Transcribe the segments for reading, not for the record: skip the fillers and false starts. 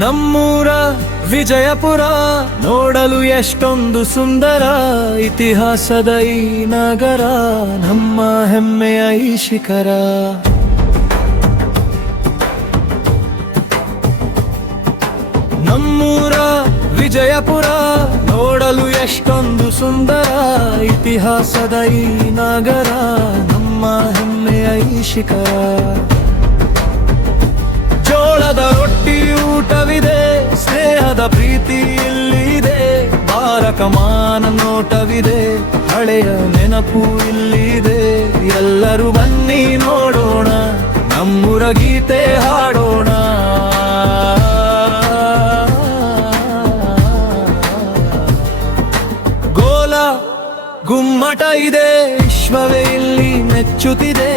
ನಮ್ಮೂರ ವಿಜಯಪುರ ನೋಡಲು ಎಷ್ಟೊಂದು ಸುಂದರ, ಇತಿಹಾಸದ ಈ ನಗರ ನಮ್ಮ ಹೆಮ್ಮೆಯ ಈ ಶಿಖರ. ನಮ್ಮೂರ ವಿಜಯಪುರ ನೋಡಲು ಎಷ್ಟೊಂದು ಸುಂದರ, ಇತಿಹಾಸದ ಈ ನಗರ ನಮ್ಮ ಹೆಮ್ಮೆಯ ಈ ಶಿಖರ. ಜೋಳದ ರೊಟ್ಟಿ ಊಟವಿದೆ, ಸ್ನೇಹದ ಪ್ರೀತಿ ಇಲ್ಲಿದೆ, ಬಾರಕಮಾನ ನೋಟವಿದೆ, ಹಳೆಯ ನೆನಪು ಇಲ್ಲಿದೆ. ಎಲ್ಲರೂ ಬನ್ನಿ ನೋಡೋಣ, ನಮ್ಮೂರ ಗೀತೆ ಹಾಡೋಣ. ಗೋಲ ಗುಮ್ಮಟ ಇದೆ, ವಿಶ್ವವೇ ಇಲ್ಲಿ ಮೆಚ್ಚುತ್ತಿದೆ.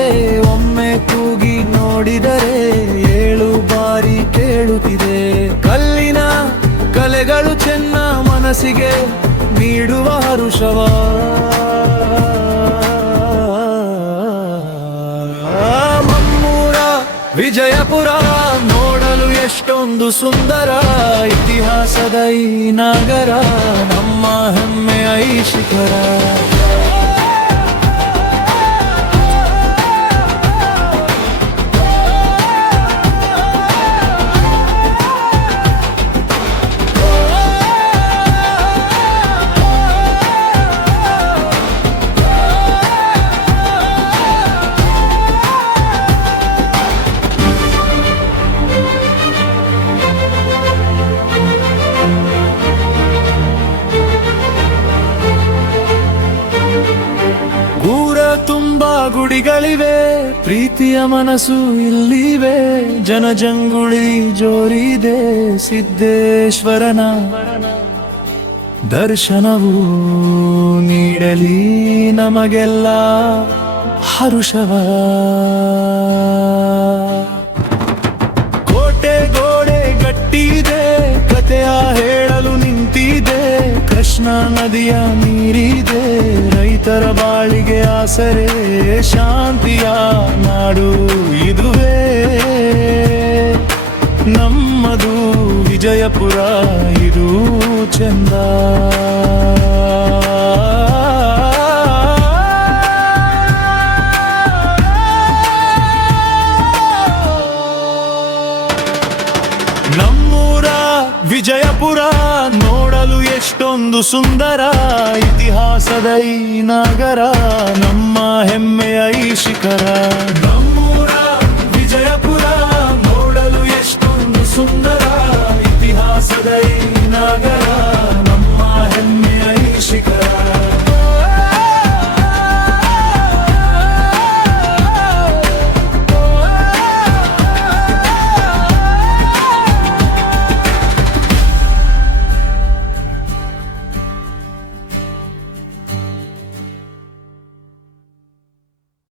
ಒಮ್ಮೆ ಕೂಗಿ ನೋಡಿದರೆ 7 ಬಾರಿ ಕೇಳುತ್ತಿದೆ. ಕಲ್ಲಿನ ಕಲೆಗಳು ಚೆನ್ನ ಮನಸ್ಸಿಗೆ ನೀಡುವ ಹರುಷವ. ನಮ್ಮೂರ ವಿಜಯಪುರ ನೋಡಲು ಎಷ್ಟೊಂದು ಸುಂದರ, ಇತಿಹಾಸದ ಈ ನಗರ ನಮ್ಮ ಹೆಮ್ಮೆಯ ಈ ಶಿಖರ. ತುಂಬಾ ಗುಡಿಗಳಿವೆ, ಪ್ರೀತಿಯ ಮನಸ್ಸು ಇಲ್ಲಿವೆ. ಜನಜಂಗುಳಿ ಜೋರಿದೆ, ಸಿದ್ದೇಶ್ವರನ ದರ್ಶನವೂ ನೀಡಲಿ ನಮಗೆಲ್ಲ ಹರುಷವ. ಕೋಟೆ ಗೋಡೆ ಗಟ್ಟಿದೆ, ಕಥೆಯ ಹೇಳಲು ನಿಂತಿದೆ. ಕೃಷ್ಣ ನದಿಯ ನೀರಿದೆ, ರೈತರ ಬಾಳಿಗೆ ಆಸರೆ. ಶಾಂತಿಯ ನಾಡು ಇದುವೇ ನಮ್ಮದು ವಿಜಯಪುರ, ಇದು ಚಂದ. ನಮ್ಮೂರ ವಿಜಯಪುರ ನೋಡಲು ಎಷ್ಟೊಂದು ಸುಂದರ, ಇತಿಹಾಸದ ಈ ನಗರ ನಮ್ಮ ಹೆಮ್ಮೆಯ ಈ ಶಿಖರ. ನಮ್ಮೂರ ವಿಜಯಪುರ ನೋಡಲು ಎಷ್ಟೊಂದು ಸುಂದರ, ಇತಿಹಾಸದ ಈ